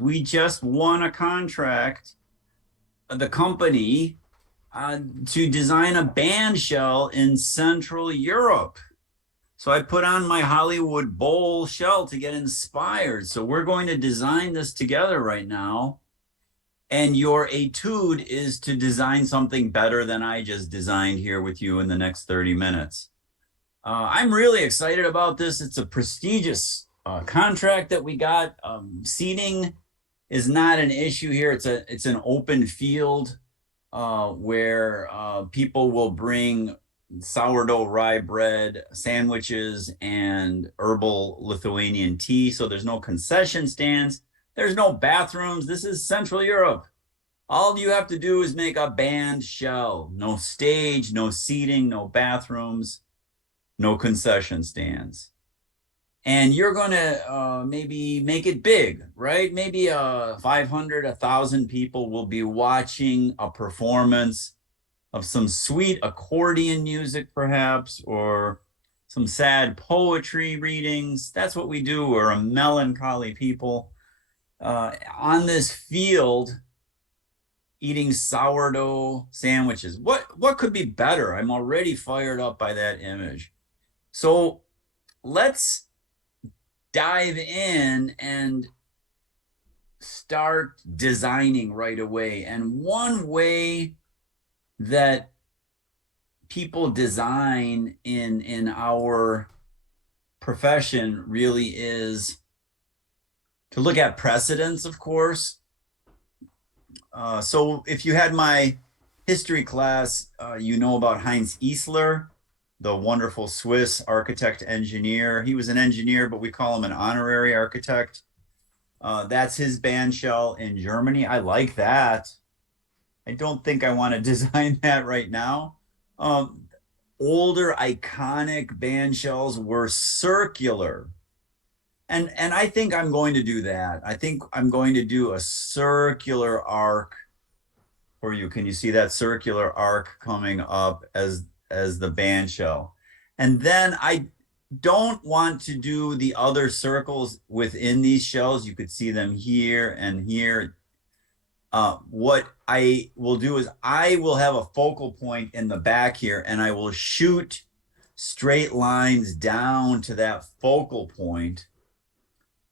We just won a contract, the company, to design a bandshell in Central Europe. So I put on my Hollywood Bowl shell to get inspired. So we're going to design this together right now. And your etude is to design something better than I just designed here with you in the next 30 minutes. I'm really excited about this. It's a prestigious contract that we got. Seating is not an issue here. It's an open field where people will bring sourdough rye bread, sandwiches, and herbal Lithuanian tea. So there's no concession stands. There's no bathrooms. This is Central Europe. All you have to do is make a band shell. No stage, no seating, no bathrooms, no concession stands. And you're going to maybe make it big, right? Maybe 500, 1,000 people will be watching a performance of some sweet accordion music, perhaps, or some sad poetry readings. That's what we do. We're a melancholy people on this field eating sourdough sandwiches. What could be better? I'm already fired up by that image. So let's dive in and start designing right away. And one way that people design in our profession really is to look at precedents, of course. So if you had my history class, you know about Heinz Eisler, the wonderful Swiss architect engineer. He was an engineer, but we call him an honorary architect. That's his bandshell in Germany. I like that. I don't think I want to design that right now. Older iconic bandshells were circular. And I think I'm going to do that. I think I'm going to do a circular arc for you. Can you see that circular arc coming up as the bandshell? And then I don't want to do the other circles within these shells. You could see them here and here. What I will do is I will have a focal point in the back here, and I will shoot straight lines down to that focal point.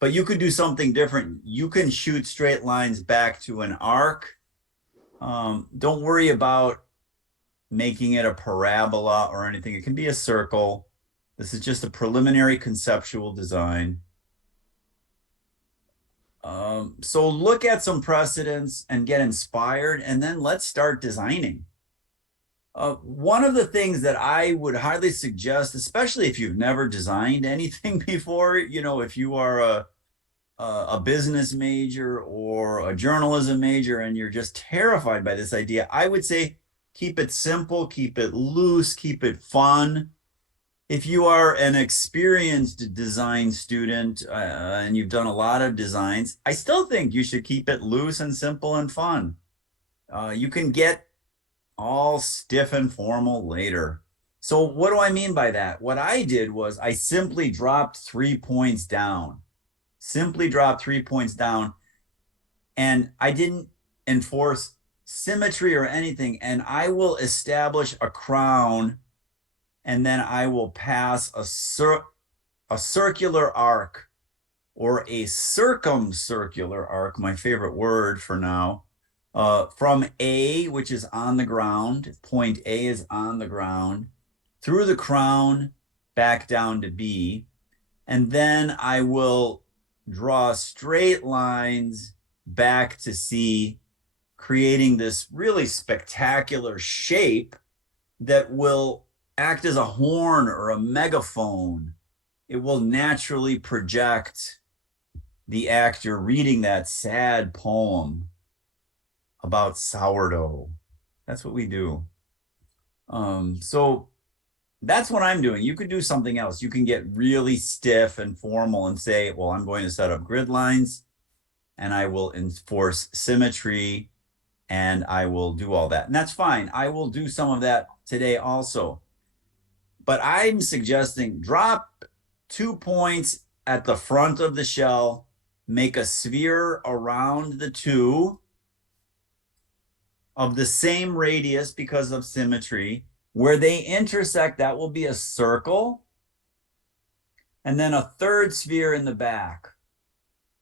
But you could do something different. You can shoot straight lines back to an arc. Don't worry about making it a parabola or anything. It can be a circle. This is just a preliminary conceptual design. So look at some precedents and get inspired, and then let's start designing. One of the things that I would highly suggest, especially if you've never designed anything before, if you are a business major or a journalism major and you're just terrified by this idea, I would say keep it simple, keep it loose, keep it fun. If you are an experienced design student and you've done a lot of designs, I still think you should keep it loose and simple and fun. You can get all stiff and formal later. So what do I mean by that? What I did was I simply dropped 3 points down. Simply dropped 3 points down. And I didn't enforce symmetry or anything. And I will establish a crown, and then I will pass a circular arc or a circumcircular arc, my favorite word for now, from A, which is on the ground, point A is on the ground, through the crown, back down to B. And then I will draw straight lines back to C, creating this really spectacular shape that will act as a horn or a megaphone. It will naturally project the actor reading that sad poem about sourdough. That's what we do. So that's what I'm doing. You could do something else. You can get really stiff and formal and say, well, I'm going to set up grid lines and I will enforce symmetry and I will do all that. And that's fine. I will do some of that today also. But I'm suggesting drop 2 points at the front of the shell make a sphere around the two of the same radius because of symmetry. Where they intersect, that will be a circle. And then a third sphere in the back.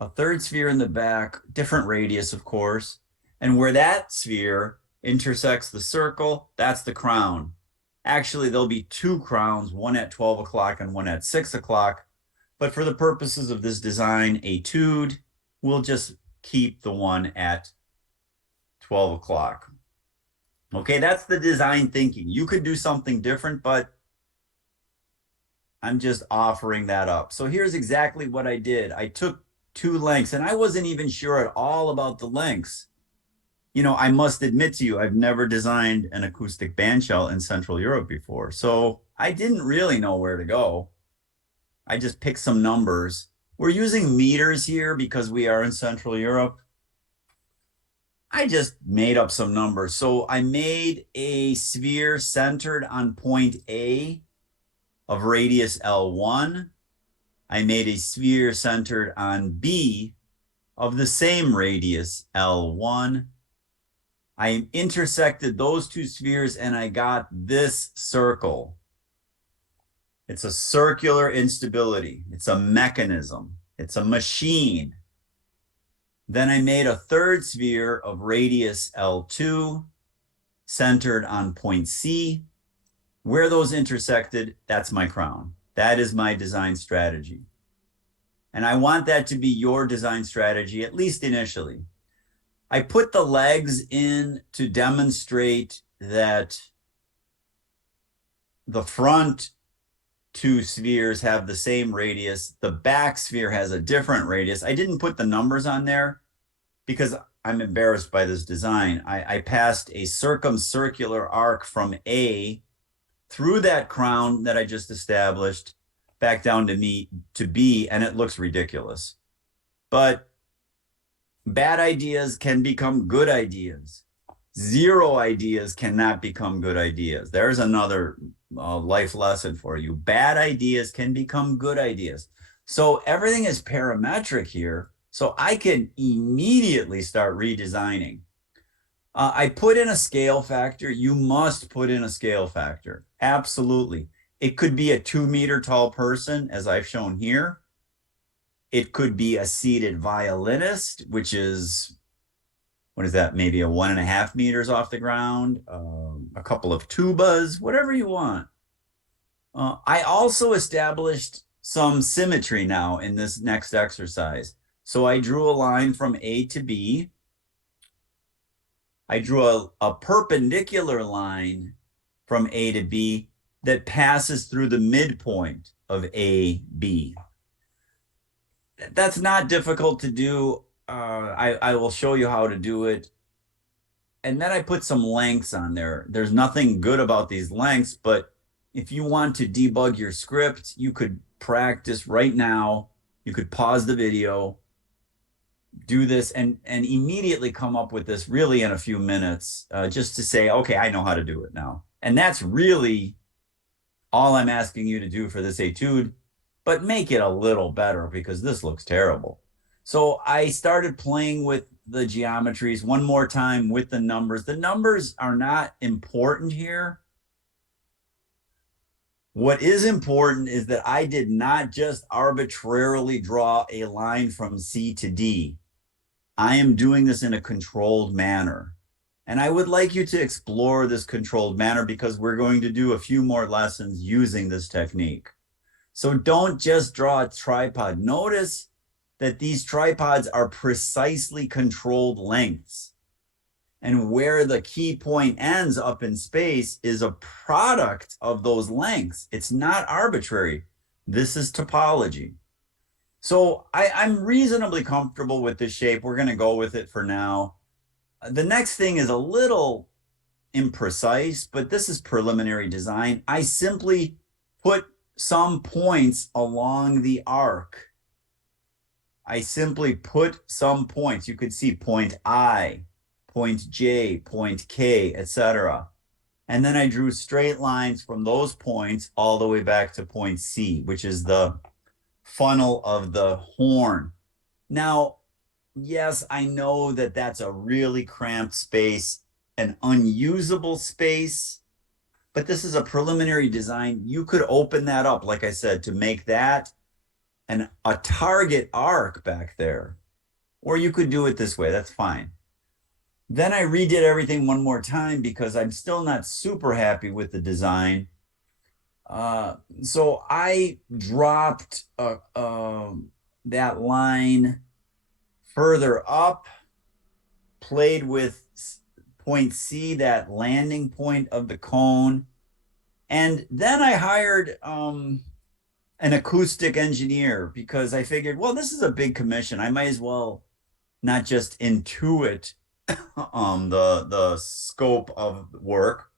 A third sphere in the back, different radius, of course. And where that sphere intersects the circle, that's the crown. Actually, there'll be two crowns, one at 12 o'clock and one at 6 o'clock. But for the purposes of this design etude, we'll just keep the one at 12 o'clock. Okay, that's the design thinking. You could do something different, but I'm just offering that up. So here's exactly what I did. I took two lengths, and I wasn't even sure at all about the lengths. You know, I must admit to you, I've never designed an acoustic bandshell in Central Europe before. So I didn't really know where to go. I just picked some numbers. We're using meters here because we are in Central Europe. I just made up some numbers. So I made a sphere centered on point A of radius L1. I made a sphere centered on B of the same radius L1. I intersected those two spheres and I got this circle. It's a circular instability. It's a mechanism. It's a machine. Then I made a third sphere of radius L2 centered on point C. Where those intersected, that's my crown. That is my design strategy. And I want that to be your design strategy, at least initially. I put the legs in to demonstrate that the front two spheres have the same radius. The back sphere has a different radius. I didn't put the numbers on there because I'm embarrassed by this design. I passed a circumcircular arc from A through that crown that I just established back down to B, and it looks ridiculous. But bad ideas can become good ideas. Zero ideas cannot become good ideas. There's another life lesson for you. Bad ideas can become good ideas. So everything is parametric here. So I can immediately start redesigning. I put in a scale factor. You must put in a scale factor. Absolutely. It could be a 2-meter tall person, as I've shown here. It could be a seated violinist, which is, what is that? Maybe a 1.5 meters off the ground, a couple of tubas, whatever you want. I also established some symmetry now in this next exercise. So I drew a line from A to B. I drew a perpendicular line from A to B that passes through the midpoint of A, B. That's not difficult to do. I will show you how to do it. And then I put some lengths on there. There's nothing good about these lengths, but if you want to debug your script, you could practice right now. You could pause the video, do this, and immediately come up with this really in a few minutes, just to say, okay, I know how to do it now. And that's really all I'm asking you to do for this etude, but make it a little better because this looks terrible. So I started playing with the geometries one more time with the numbers. The numbers are not important here. What is important is that I did not just arbitrarily draw a line from C to D. I am doing this in a controlled manner. And I would like you to explore this controlled manner because we're going to do a few more lessons using this technique. So don't just draw a tripod. Notice that these tripods are precisely controlled lengths. And where the key point ends up in space is a product of those lengths. It's not arbitrary. This is topology. So I'm reasonably comfortable with this shape. We're going to go with it for now. The next thing is a little imprecise, but this is preliminary design. I simply put some points along the arc. I simply put some points. You could see point I, point J, point K, etc. And then I drew straight lines from those points all the way back to point C, which is the funnel of the horn. Now, yes, I know that that's a really cramped space, an unusable space, but this is a preliminary design. You could open that up, like I said, to make that a target arc back there. Or you could do it this way. That's fine. Then I redid everything one more time because I'm still not super happy with the design. So I dropped that line further up, played with point C, that landing point of the cone. And then I hired an acoustic engineer because I figured, well, this is a big commission. I might as well not just intuit the scope of work.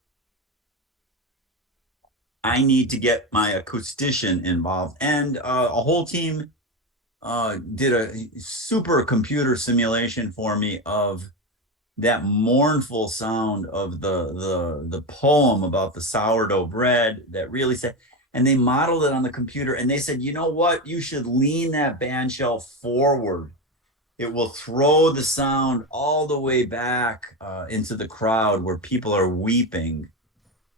I need to get my acoustician involved, and a whole team did a super computer simulation for me of that mournful sound of the poem about the sourdough bread that really said, and they modeled it on the computer, and they said, you know what, you should lean that bandshell forward. It will throw the sound all the way back into the crowd where people are weeping.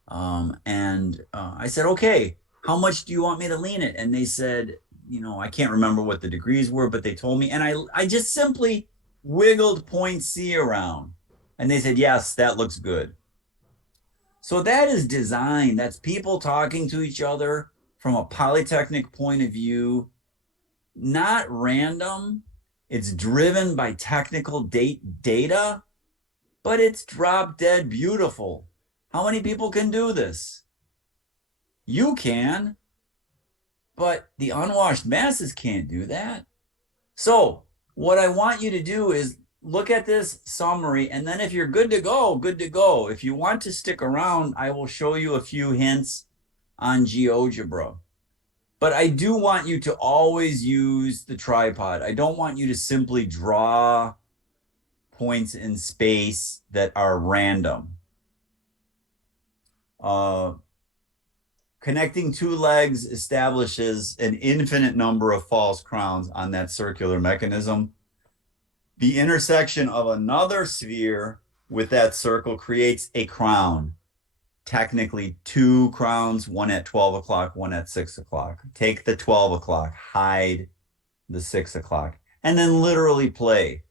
And I said, okay, how much do you want me to lean it? And they said, you know, I can't remember what the degrees were, but they told me, and I just simply wiggled point C around, and they said, yes, that looks good. So that is design. That's people talking to each other from a polytechnic point of view, not random. It's driven by technical data, but it's drop dead beautiful. How many people can do this? You can, but the unwashed masses can't do that. So, what I want you to do is look at this summary, and then if you're good to go, good to go. If you want to stick around, I will show you a few hints on GeoGebra. But I do want you to always use the tripod. I don't want you to simply draw points in space that are random. Uh, Connecting two legs establishes an infinite number of false crowns on that circular mechanism. The intersection of another sphere with that circle creates a crown. Technically, two crowns, one at 12 o'clock, one at 6 o'clock. Take the 12 o'clock, hide the 6 o'clock, and then literally play.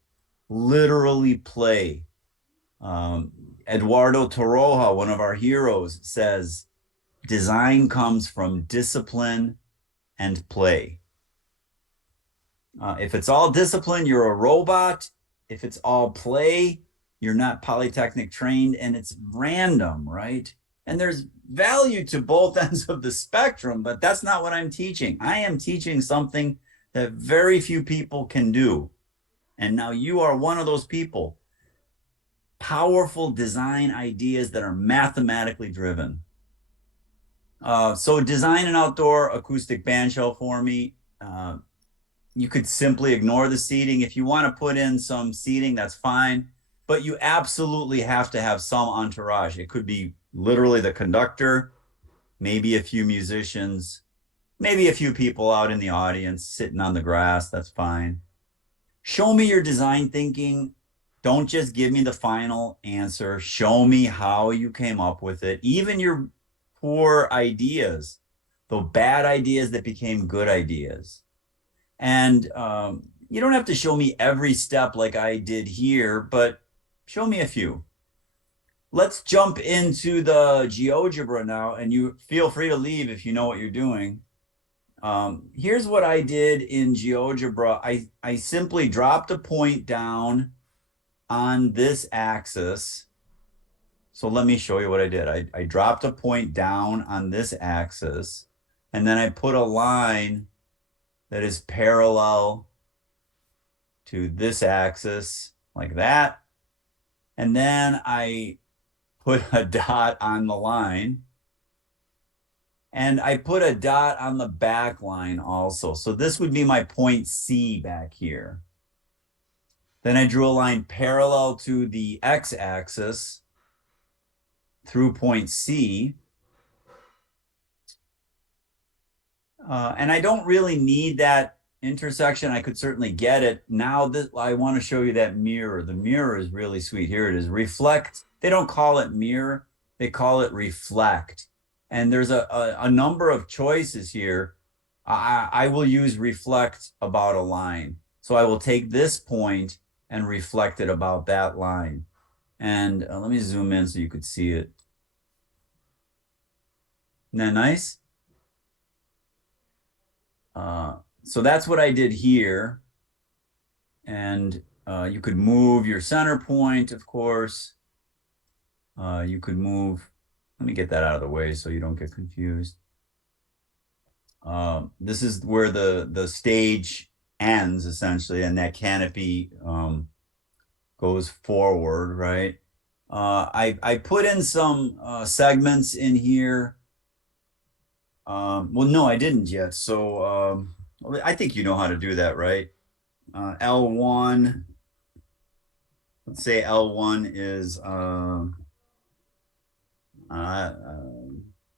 Literally play. Eduardo Toroja, one of our heroes, says, design comes from discipline and play. If it's all discipline, you're a robot. If it's all play, you're not polytechnic trained, and it's random, right? And there's value to both ends of the spectrum, but that's not what I'm teaching. I am teaching something that very few people can do. And now you are one of those people. Powerful design ideas that are mathematically driven. So design an outdoor acoustic bandshell for me. You could simply ignore the seating. If you want to put in some seating, that's fine. But you absolutely have to have some entourage. It could be literally the conductor, maybe a few musicians, maybe a few people out in the audience sitting on the grass. That's fine. Show me your design thinking. Don't just give me the final answer. Show me how you came up with it. Even your poor ideas, the bad ideas that became good ideas. And you don't have to show me every step like I did here, but show me a few. Let's jump into the GeoGebra now, and you feel free to leave if you know what you're doing. Here's what I did in GeoGebra. I simply dropped a point down on this axis. So let me show you what I did. I dropped a point down on this axis, and then I put a line that is parallel to this axis like that. And then I put a dot on the line. And I put a dot on the back line also. So this would be my point C back here. Then I drew a line parallel to the x-axis through point C. And I don't really need that intersection, I could certainly get it. Now that I want to show you that mirror. The mirror is really sweet. Here it is. Reflect. They don't call it mirror. They call it reflect. And there's a number of choices here. I will use reflect about a line. So I will take this point and reflect it about that line. And let me zoom in so you could see it. Isn't that nice? So that's what I did here. And you could move your center point, of course. You could move, let me get that out of the way so you don't get confused. This is where the stage ends, essentially, and that canopy goes forward, right? I put in some segments in here. Well, no, I didn't yet. So I think you know how to do that, right? L1, let's say L1 is,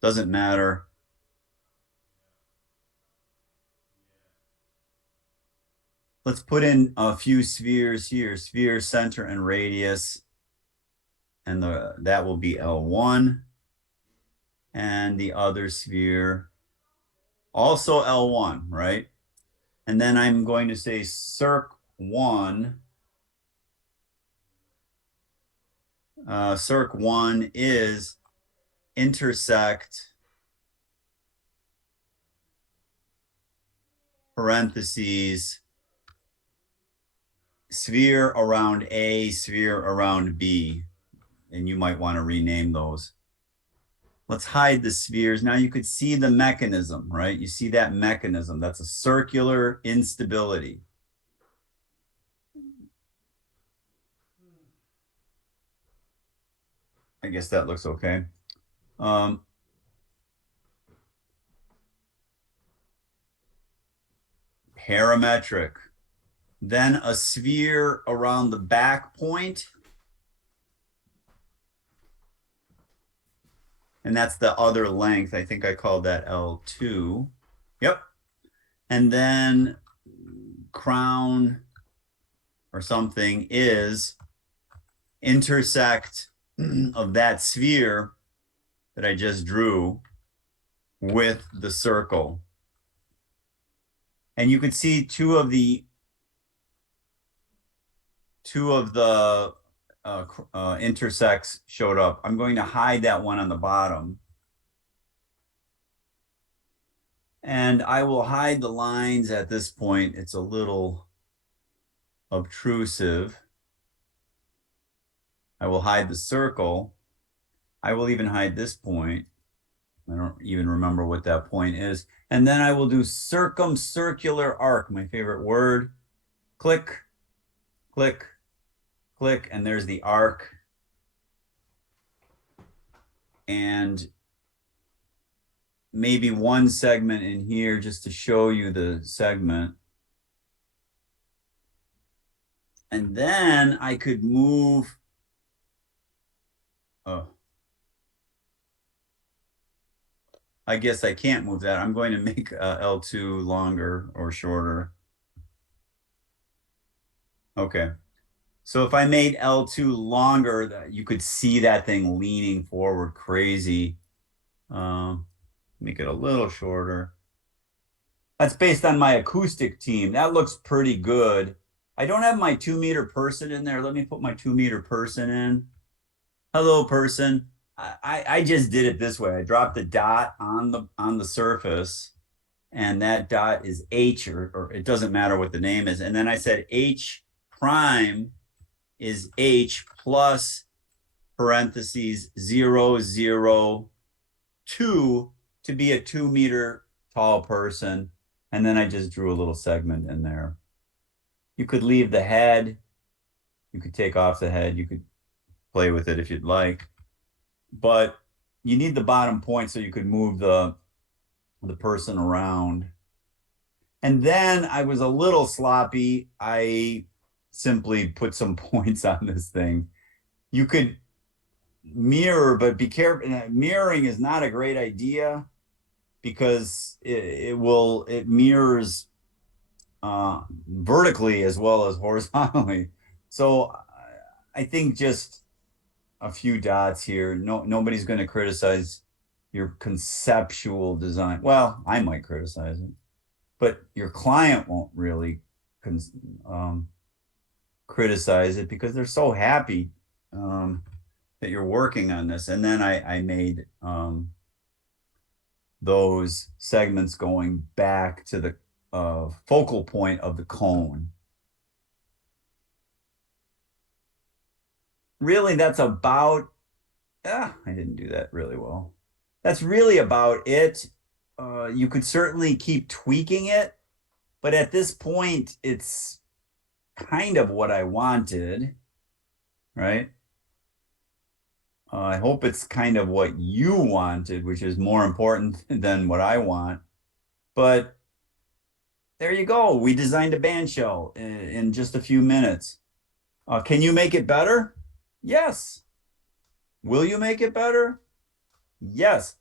doesn't matter. Let's put in a few spheres here, sphere, center, and radius. And that will be L1. And the other sphere, also L1, right? And then I'm going to say circ1. Circ1 is intersect parentheses sphere around A, sphere around B. And you might want to rename those. Let's hide the spheres. Now you could see the mechanism, right? You see that mechanism. That's a circular instability. I guess that looks okay. Parametric. Then a sphere around the back point. And that's the other length. I think I called that L2. Yep. And then crown or something is intersect of that sphere that I just drew with the circle. And you could see two of the intersects showed up. I'm going to hide that one on the bottom. And I will hide the lines at this point. It's a little obtrusive. I will hide the circle. I will even hide this point. I don't even remember what that point is. And then I will do circumcircular arc, my favorite word. Click, click, click, and there's the arc. And maybe one segment in here just to show you the segment. And then I could move. Oh, I guess I can't move that. I'm going to make L2 longer or shorter. Okay. So if I made L2 longer, you could see that thing leaning forward crazy. Make it a little shorter. That's based on my acoustic team. That looks pretty good. I don't have my 2-meter person in there. Let me put my 2-meter person in. Hello, person. I just did it this way. I dropped a dot on the surface, and that dot is H, or it doesn't matter what the name is. And then I said H prime is H plus parentheses 0, 0, 2 to be a 2-meter tall person. And then I just drew a little segment in there. You could leave the head. You could take off the head. You could play with it if you'd like. But you need the bottom point so you could move the person around. And then I was a little sloppy. I simply put some points on this thing. You could mirror, but be careful. Mirroring is not a great idea because it mirrors vertically as well as horizontally. So I think just a few dots here. Nobody's going to criticize your conceptual design. Well, I might criticize it, but your client won't really um, criticize it because they're so happy that you're working on this. And then I made those segments going back to the focal point of the cone. Really, that's about, I didn't do that really well. That's really about it. You could certainly keep tweaking it, but at this point, it's kind of what I wanted, right? I hope it's kind of what you wanted, which is more important than what I want. But there you go. We designed a bandshell in just a few minutes. Can you make it better? Yes. Will you make it better? Yes.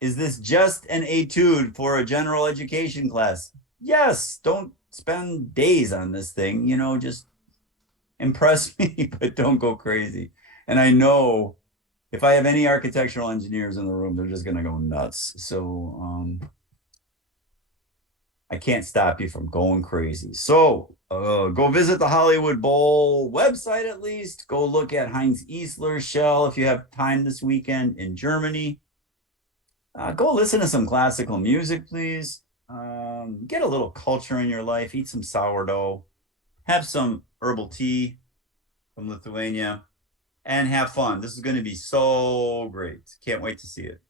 Is this just an etude for a general education class? Yes. Don't spend days on this thing, just impress me, but don't go crazy. And I know if I have any architectural engineers in the room, they're just going to go nuts. So I can't stop you from going crazy. So go visit the Hollywood Bowl website at least. Go look at Heinz Eisler's shell if you have time this weekend in Germany. Go listen to some classical music, please. Get a little culture in your life. Eat some sourdough. Have some herbal tea from Lithuania. And have fun. This is going to be so great. Can't wait to see it.